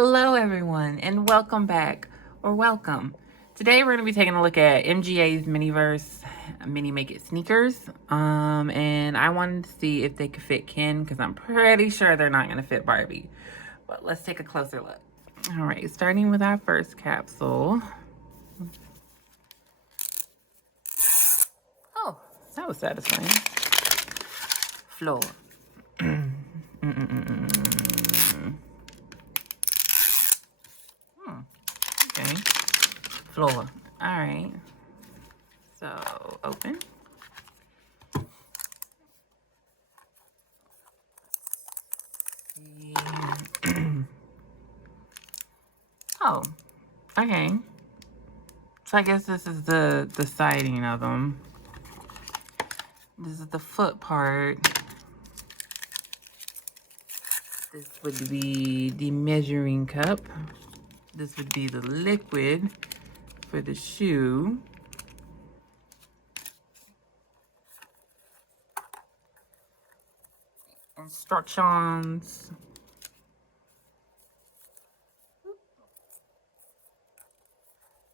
Hello everyone and welcome back, or welcome. Today we're going to be taking a look at MGA's Miniverse Mini Make It sneakers. And I wanted to see if they could fit Ken because I'm pretty sure they're not going to fit Barbie. But let's take a closer look. All right, starting with our first capsule. Oh, that was satisfying. Floor. Okay. Floor. All right. So open. Oh, okay. So I guess this is the siding of them. This is the foot part. This would be the measuring cup. This would be the liquid for the shoe. Instructions.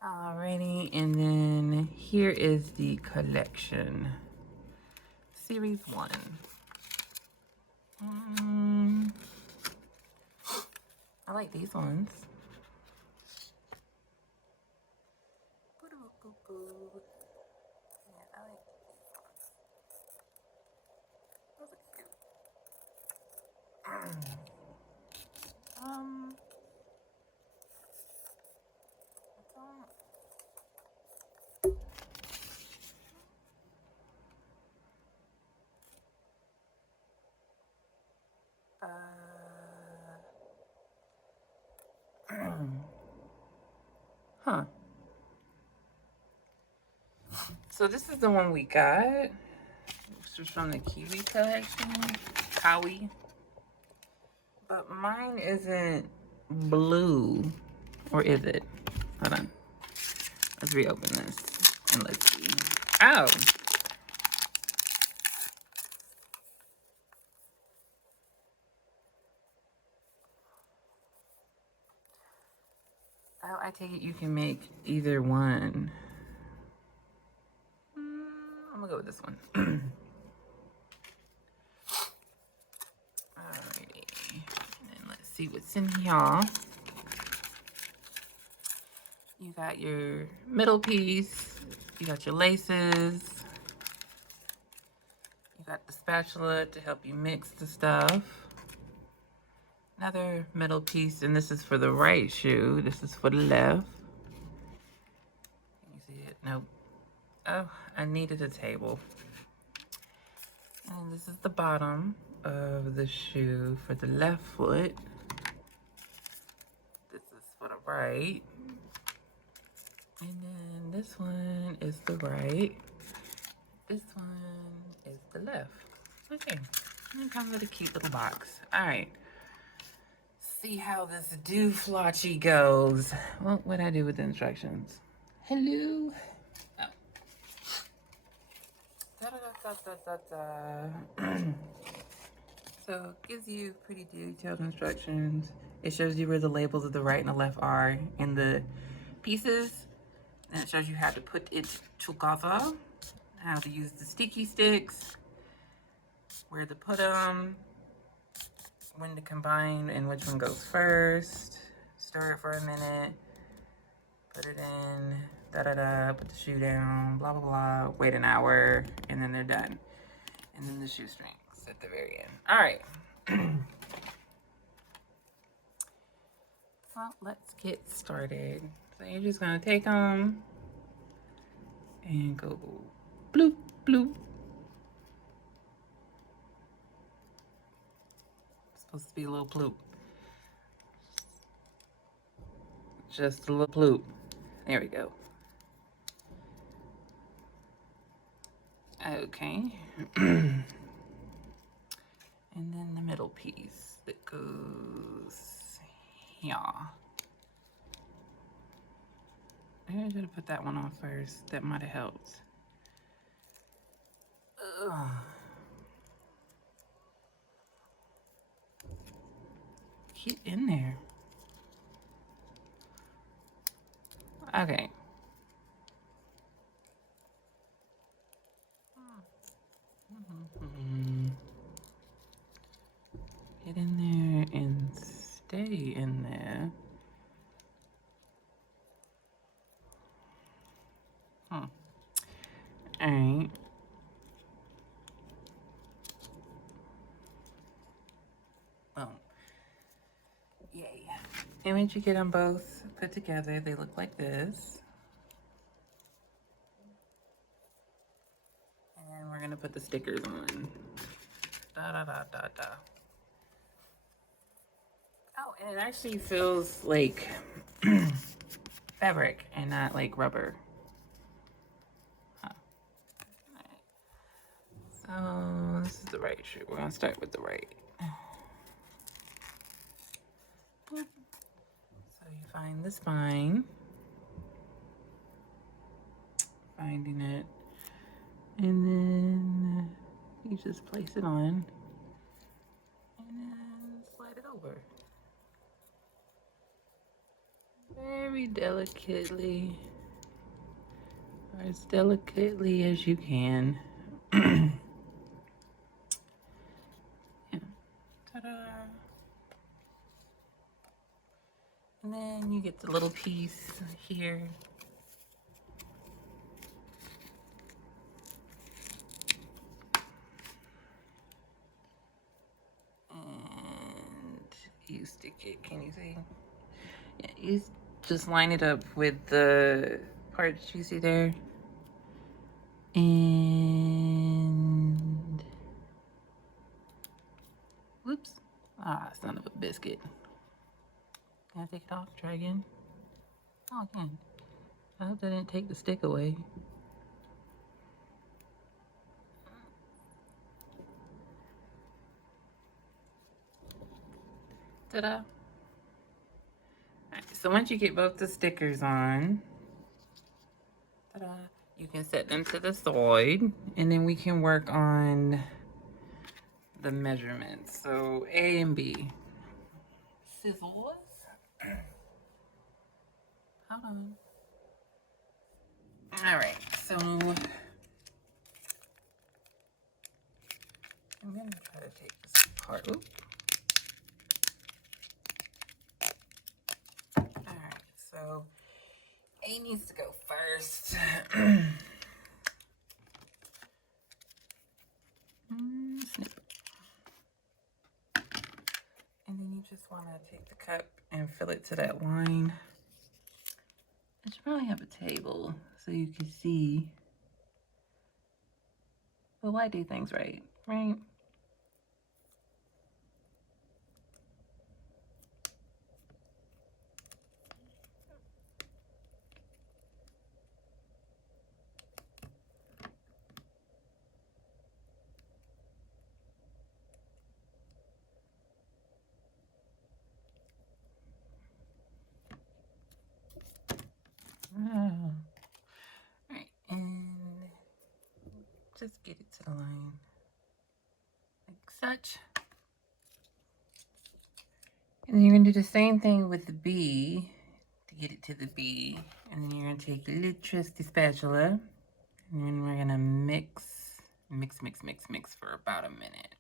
Alrighty, and then here is the collection. Series 1. I like these ones. Yeah, I like these ones. Those are cute. Huh. So this is the one we got. This was from the Kiwi collection. Kawi. But mine isn't blue. Or is it? Hold on. Let's reopen this and let's see. Oh. Oh, I take it you can make either one. I'm gonna go with this one. Alrighty. And then let's see what's in here. You got your middle piece. You got your laces. You got the spatula to help you mix the stuff. Another middle piece, and this is for the right shoe. This is for the left. Can you see it? Nope. Oh, I needed a table. And this is the bottom of the shoe for the left foot. This is for the right. And then this one is the right. This one is the left. Okay. And it comes with a cute little box. All right. See how this dooflauchy goes. What would I do with the instructions? Hello. Oh. Da, da, da, da, da, da. So it gives you pretty detailed instructions. It shows you where the labels of the right and the left are in the pieces. And it shows you how to put it together, how to use the sticky sticks, where to put them, when to combine and which one goes first. Stir it for a minute, put it in, da-da-da, put the shoe down, blah, blah, blah, wait an hour, and then they're done. And then the shoestrings at the very end. All right. Well, let's get started. So you're just gonna take them and go bloop, bloop. It's supposed to be a little bloop. Just a little bloop. There we go. Okay. And then the middle piece that goes here. Maybe I should have put that one on first. That might have helped. Ugh. Get in there. Okay. Get in there and stay in there. All right. Boom. Yay. And once you get them both put together, they look like this. And we're gonna put the stickers on. Da da da da da. Oh, and it actually feels like fabric and not like rubber. Huh. So this is the right shoe. We're gonna start with the right. So you find the spine, finding it, and then you just place it on, and then slide it over. Very delicately, or as delicately as you can. Yeah. Ta-da! And then you get the little piece here. And you stick it, can you see? Yeah, you just line it up with the parts you see there. And whoops. Ah, son of a biscuit. Can I take it off? Try again. Oh, I can. I hope that didn't take the stick away. Ta-da. Alright, so once you get both the stickers on, ta-da, you can set them to the side, and then we can work on the measurements. So A and B. Scissors. Hold on. Alright, so I'm gonna try to take this apart. Oops. Alright, so A needs to go first. Snip. And then you just want to take the cup and fill it to that line. I should probably have a table so you can see. Well, I do things right, right? All right, and just get it to the line like such. And then you're gonna do the same thing with the B to get it to the B. And then you're gonna take the little trusty spatula, and then we're gonna mix for about a minute.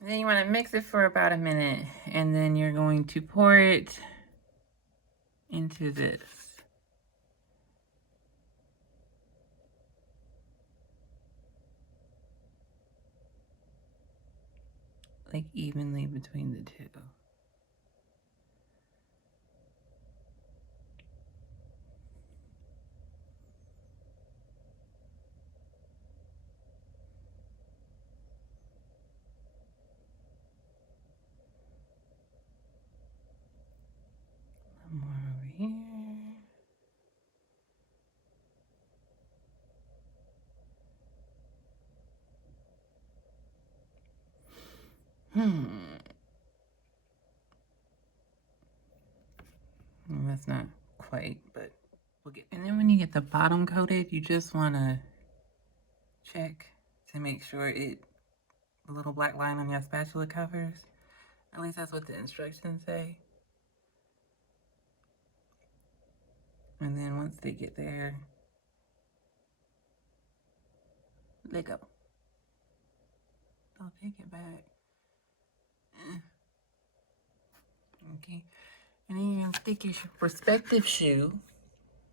And then you wanna mix it for about a minute, and then you're going to pour it into this. Like evenly between the two. One more over here. Well, that's not quite, but we'll get. And then when you get the bottom coated, you just want to check to make sure the little black line on your spatula covers. At least that's what the instructions say. And then once they get there, let go. I'll take it back. Okay. And then you're going to stick your respective shoe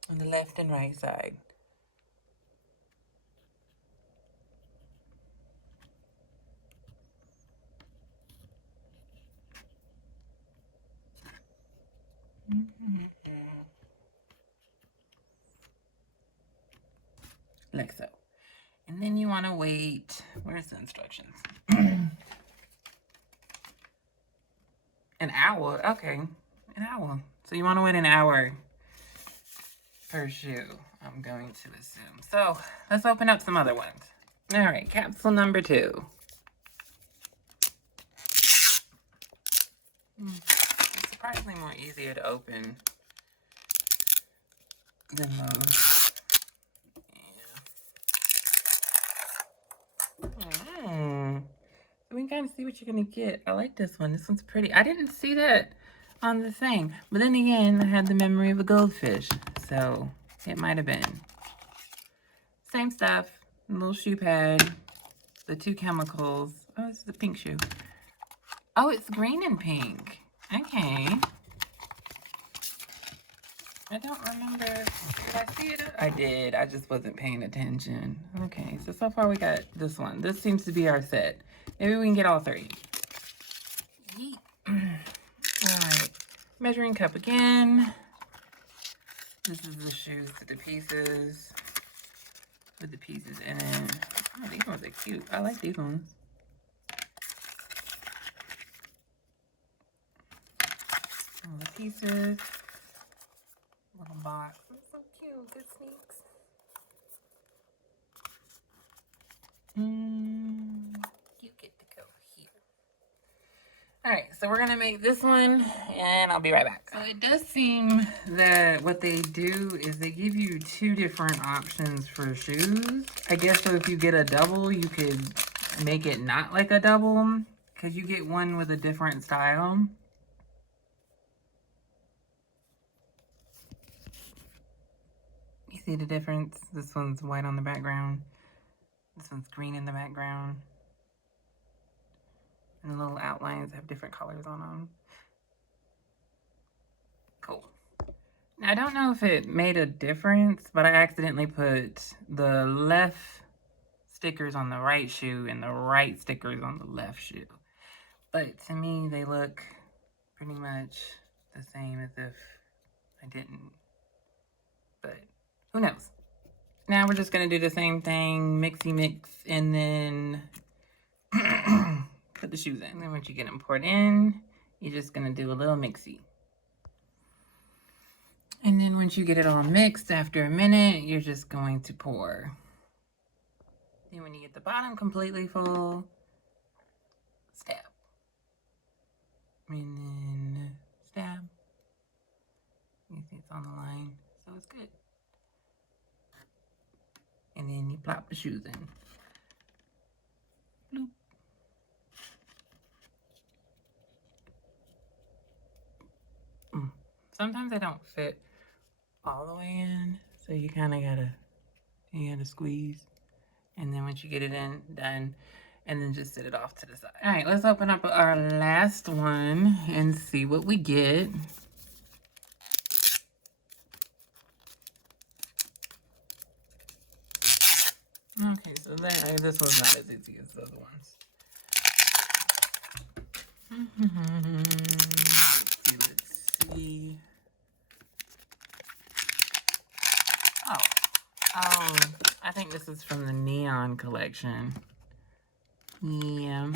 on the left and right side. Like so. And then you want to wait. Where's the instructions? An hour? Okay. An hour. So you want to wait an hour per shoe, I'm going to assume. So let's open up some other ones. All right, capsule number 2. It's surprisingly more easier to open than most. Yeah. So we can kind of see what you're going to get. I like this one. This one's pretty. I didn't see that on the thing. But then again, I had the memory of a goldfish. So it might have been. Same stuff. A little shoe pad. The 2 chemicals. Oh, this is a pink shoe. Oh, it's green and pink. Okay. I don't remember. Did I see it? I did. I just wasn't paying attention. Okay, so far we got this one. This seems to be our set. Maybe we can get all 3. Yeet. All right. Measuring cup again. This is the shoes to the pieces. With the pieces in it. Oh, these ones are cute. I like these ones. All the pieces. Little box. It's so cute. Good sneaks. You get to go here. Alright, so we're going to make this one, and I'll be right back. So it does seem that what they do is they give you 2 different options for shoes. I guess so if you get a double, you could make it not like a double, because you get one with a different style. You see the difference? This one's white on the background. This one's green in the background. And the little outlines have different colors on them. Cool. Now, I don't know if it made a difference, but I accidentally put the left stickers on the right shoe and the right stickers on the left shoe. But to me, they look pretty much the same as if I didn't. But who knows? Now we're just going to do the same thing, mixy mix, and then put the shoes in. And then once you get them poured in, you're just going to do a little mixy. And then once you get it all mixed, after a minute, you're just going to pour. Then when you get the bottom completely full, stab. And then stab. You see it's on the line, so it's good. And then you plop the shoes in. Bloop. Sometimes they don't fit all the way in, so you kind of gotta squeeze. And then once you get it in, done, and then just set it off to the side. All right, let's open up our last one and see what we get. Okay, so this one's not as easy as the other ones. Let's see. Oh, I think this is from the Neon collection. Yeah.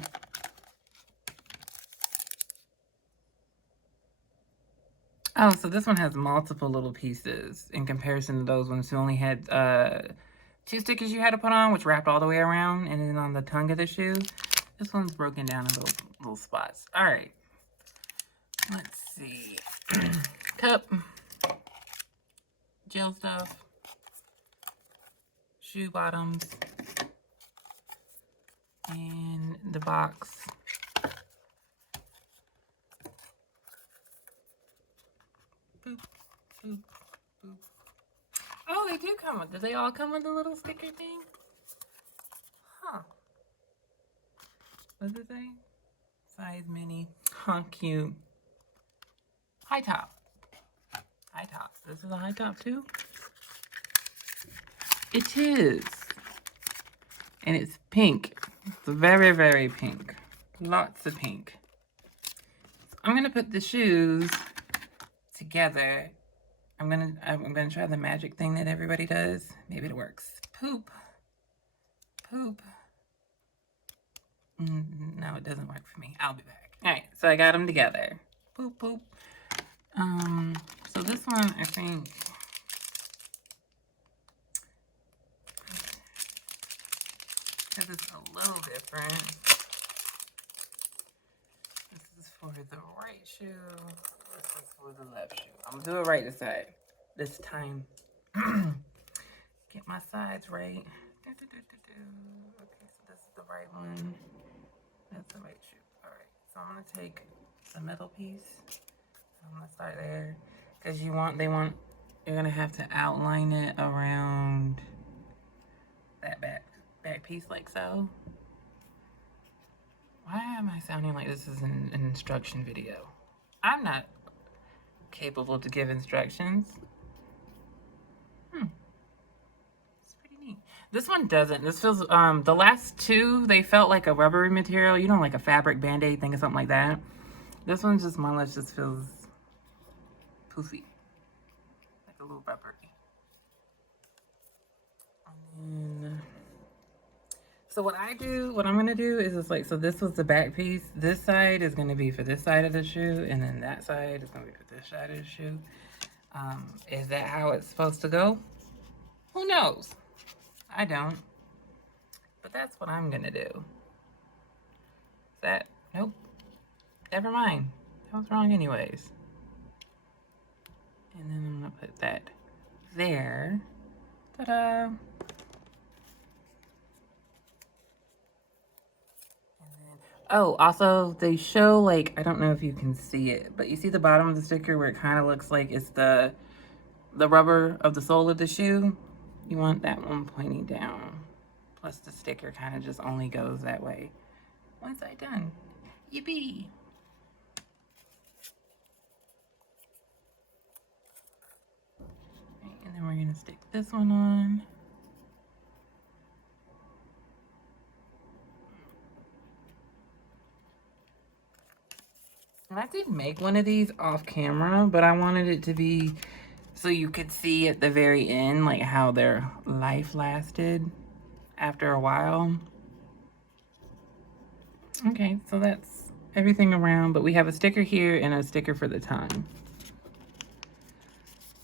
Oh, so this one has multiple little pieces in comparison to those ones who only had 2 stickers you had to put on, which wrapped all the way around, and then on the tongue of the shoe. This one's broken down in little spots. All right. Let's see. Cup. Gel stuff. Shoe bottoms. And the box. Boop, boop, boop. Oh, they do come with, do they all come with a little sticker thing? Huh. What does it say? Size mini. Huh, cute. High top. High top. This is a high top too? It is. And it's pink. It's very, very pink. Lots of pink. So I'm gonna put the shoes together. I'm gonna try the magic thing that everybody does. Maybe it works. Poop. Poop. No, it doesn't work for me. I'll be back. All right, so I got them together. Poop, poop. So this one, I think, because it's a little different. This is for the right shoe. This is for the left shoe. I'm gonna do it right this time. Get my sides right. Okay, so this is the right one. That's the right shoe. All right, so I'm gonna take the middle piece. I'm gonna start there because you're gonna have to outline it around that back piece like so. Why am I sounding like this is an instruction video? I'm not capable to give instructions. It's pretty neat. This one doesn't. This feels, the last two, they felt like a rubbery material, you know, like a fabric band-aid thing or something like that. This one just more or less just feels poofy, like a little rubbery. And then, so what I'm gonna do is just like, so this was the back piece. This side is gonna be for this side of the shoe, and then that side is gonna be for this side of the shoe. Is that how it's supposed to go? Who knows? I don't. But that's what I'm gonna do. Nope. Never mind. That was wrong anyways. And then I'm gonna put that there. Ta-da! Oh, also they show, like, I don't know if you can see it, but you see the bottom of the sticker where it kind of looks like it's the rubber of the sole of the shoe? You want that one pointing down. Plus the sticker kind of just only goes that way. Once I'm done. Yippee! Right, and then we're gonna stick this one on. And I did make one of these off camera, but I wanted it to be so you could see at the very end, like how their life lasted after a while. Okay, so that's everything around, but we have a sticker here and a sticker for the tongue.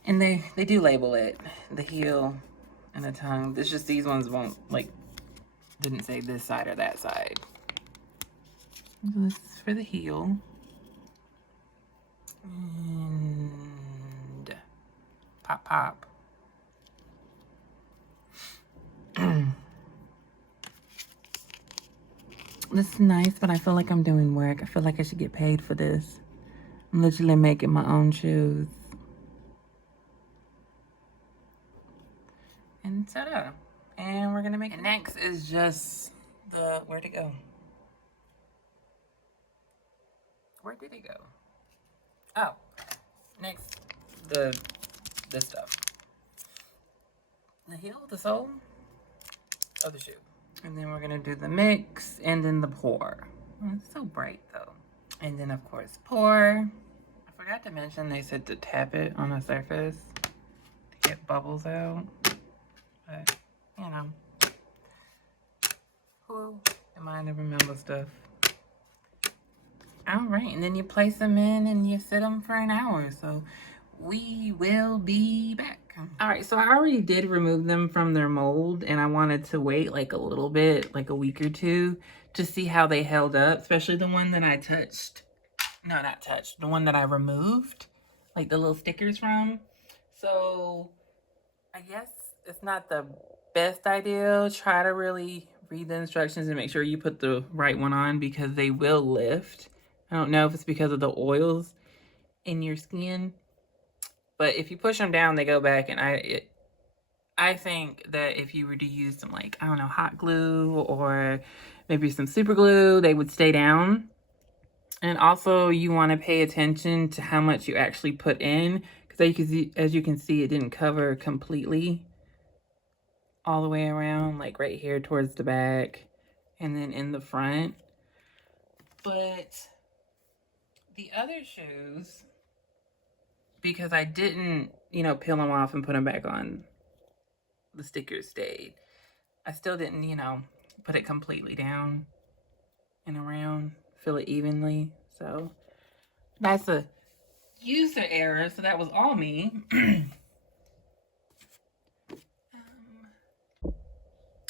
And they do label it, the heel and the tongue. It's just these ones won't, like, didn't say this side or that side. This is for the heel. And pop, pop. This is nice, but I feel like I'm doing work. I feel like I should get paid for this. I'm literally making my own shoes. And ta-da. And we're gonna make it. Next is just where'd it go? Where did it go? Oh, next, this stuff. The heel, the sole of the shoe. And then we're gonna do the mix and then the pour. Oh, it's so bright though. And then of course pour. I forgot to mention they said to tap it on a surface to get bubbles out. But, you know. Who am I to remember stuff? All right, and then you place them in and you sit them for an hour. So we will be back. All right, so I already did remove them from their mold and I wanted to wait like a little bit, like a week or two, to see how they held up, especially the one that I touched. No, not touched. The one that I removed, like the little stickers from. So I guess it's not the best idea. Try to really read the instructions and make sure you put the right one on because they will lift. I don't know if it's because of the oils in your skin, but if you push them down, they go back, and I think that if you were to use some, like, I don't know, hot glue or maybe some super glue, they would stay down. And also you want to pay attention to how much you actually put in, because as you can see, it didn't cover completely all the way around, like right here towards the back and then in the front. But the other shoes, because I didn't, peel them off and put them back on, the stickers stayed. I still didn't, put it completely down and around, fill it evenly. So that's a user error. So that was all me.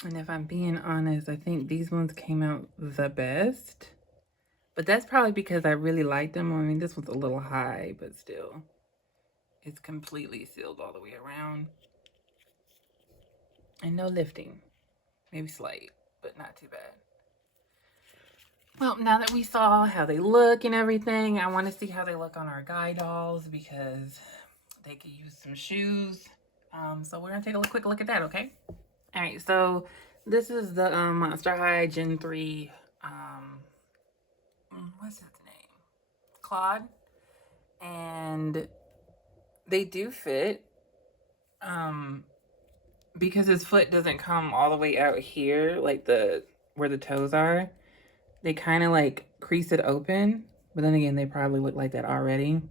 And if I'm being honest, I think these ones came out the best. But that's probably because I really liked them. I mean, this one's a little high, but still. It's completely sealed all the way around. And no lifting. Maybe slight, but not too bad. Well, now that we saw how they look and everything, I want to see how they look on our guy dolls because they could use some shoes. So we're going to take a quick look at that, okay? All right, so this is the Monster High Gen 3, what's his name? Claude. And they do fit, because his foot doesn't come all the way out here, like where the toes are. They kind of like crease it open, but then again, they probably look like that already.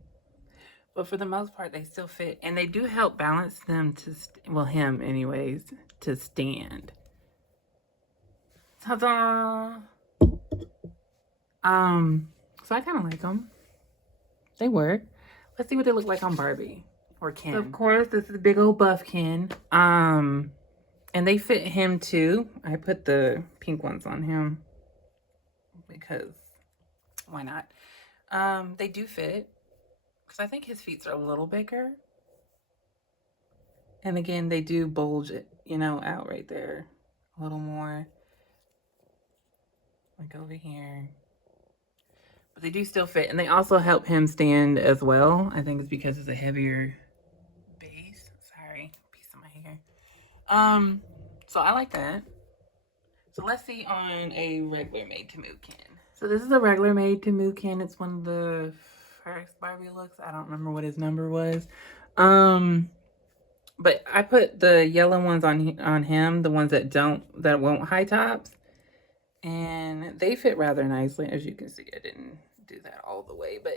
But for the most part, they still fit, and they do help balance them to, him anyways, to stand. Ta-da! So I kind of like them. They work. Let's see what they look like on Barbie or Ken. So of course, this is big old buff Ken. And they fit him too. I put the pink ones on him because why not? They do fit because I think his feet are a little bigger. And again, they do bulge it, out right there a little more. Like over here. But they do still fit. And they also help him stand as well. I think it's because it's a heavier base. Sorry, piece of my hair. So I like that. So let's see on a regular Made to Move Ken. So this is a regular Made to Move Ken. It's one of the first Barbie looks. I don't remember what his number was. But I put the yellow ones on him, the ones that won't high tops. And they fit rather nicely. As you can see, I didn't do that all the way, but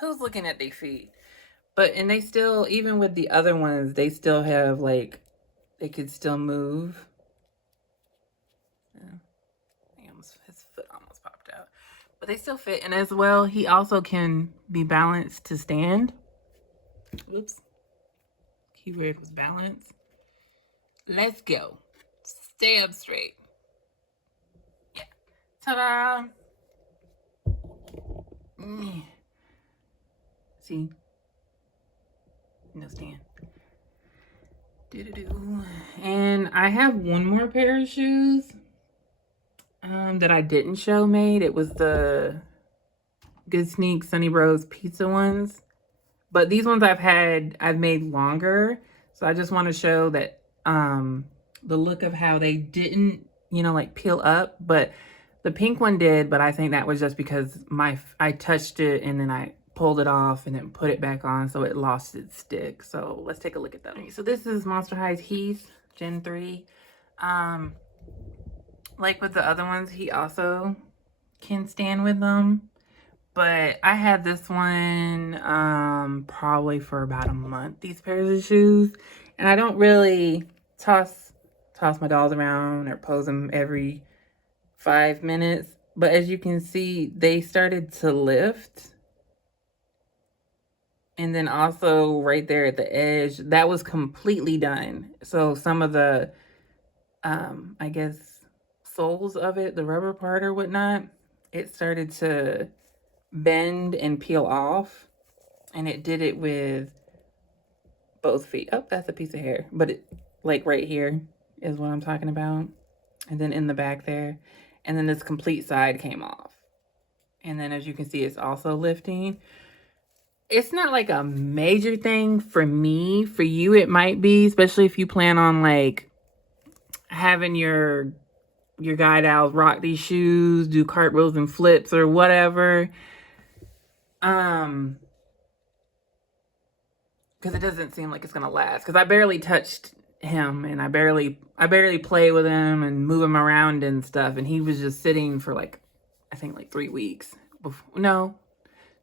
who's looking at their feet? And they still, even with the other ones, they still have like, they could still move. Yeah, his foot almost popped out. But they still fit. And as well, he also can be balanced to stand. Whoops. Keyword was balance. Let's go. Stay up straight. Yeah. Ta-da! See? No stand. Do-do-do. And I have one more pair of shoes that I didn't show made. It was the Good Sneak Sunny Bros pizza ones. But these ones I've made longer. So I just want to show that the look of how they didn't, like peel up. But the pink one did, but I think that was just because I touched it and then I pulled it off and then put it back on, so it lost its stick. So let's take a look at that. So this is Monster High's Heath Gen 3. Like with the other ones, he also can stand with them. But I had this one probably for about a month, these pairs of shoes. And I don't really toss my dolls around or pose them every 5 minutes. But as you can see, they started to lift. And then also right there at the edge, that was completely done. So some of the, I guess, soles of it, the rubber part or whatnot, it started to bend and peel off. And it did it with both feet. Oh, that's a piece of hair. But it, like right here is what I'm talking about. And then in the back there. And then this complete side came off. And then as you can see, it's also lifting. it's not like a major thing for me. For you, it might be, especially if you plan on like having your guide out rock these shoes, do cartwheels and flips or whatever. Because it doesn't seem like it's gonna last. Because I barely touched him, and I barely play with him and move him around and stuff, and he was just sitting for like, I think like 3 weeks. No,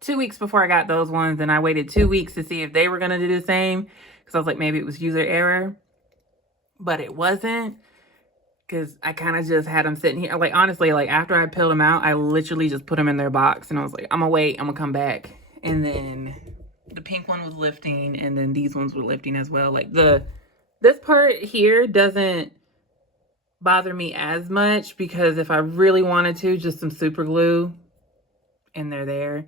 2 weeks before I got those ones, and I waited 2 weeks to see if they were gonna do the same. Because I was like, maybe it was user error, but it wasn't. Because I kind of just had them sitting here. Like, honestly, like, after I peeled them out, I literally just put them in their box. And I was like, I'm going to wait. I'm going to come back. And then the pink one was lifting. And then these ones were lifting as well. Like, this part here doesn't bother me as much. Because if I really wanted to, just some super glue. And they're there.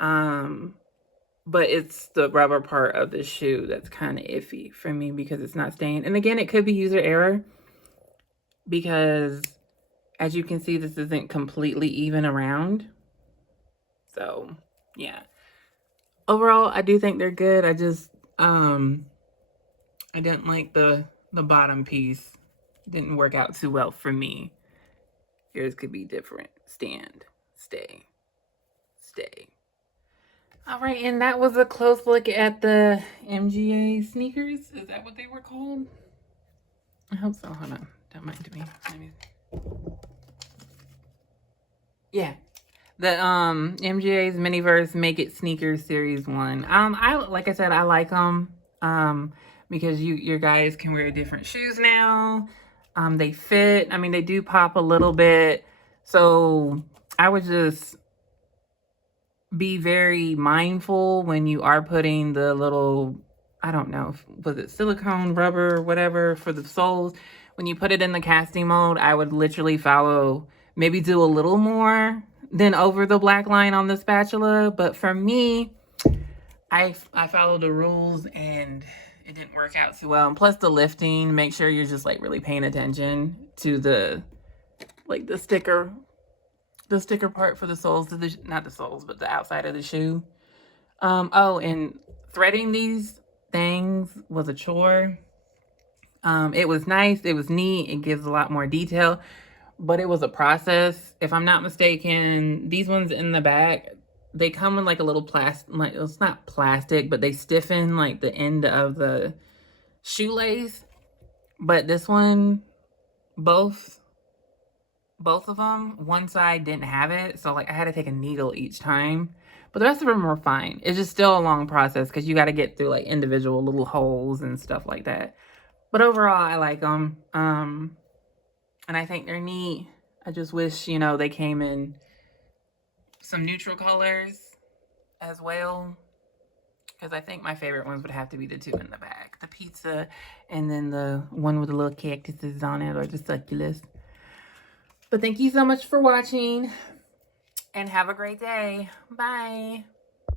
But it's the rubber part of the shoe that's kind of iffy for me. Because it's not staying. And again, it could be user error. Because as you can see, this isn't completely even around. So, yeah. Overall, I do think they're good. I just, I didn't like the bottom piece. Didn't work out too well for me. Yours could be different. Stand, stay, stay. All right, and that was a close look at the MGA sneakers. Is that what they were called? I hope so. Hold on. Don't mind me. Yeah. The MGA's Miniverse Make It Sneakers Series 1. I like I said, I like them. Because your guys can wear different shoes now. They fit. I mean, they do pop a little bit. So I would just be very mindful when you are putting the little, I don't know, was it silicone, rubber, whatever, for the soles. When you put it in the casting mold, I would literally follow, maybe do a little more than over the black line on the spatula. But for me, I followed the rules and it didn't work out too well. And plus the lifting, make sure you're just like really paying attention to the, like the sticker part for the soles, not the soles, but the outside of the shoe. Oh, and threading these things was a chore. It was nice. It was neat. It gives a lot more detail, but it was a process. If I'm not mistaken, these ones in the back, they come with like a little plastic, like, it's not plastic, but they stiffen like the end of the shoelace. But this one, both of them, one side didn't have it. So like I had to take a needle each time. But the rest of them were fine. It's just still a long process because you got to get through like individual little holes and stuff like that. But overall, I like them. And I think they're neat. I just wish, you know, they came in some neutral colors as well. Because I think my favorite ones would have to be the two in the back. The pizza and then the one with the little cactuses on it, or the succulus. But thank you so much for watching. And have a great day. Bye.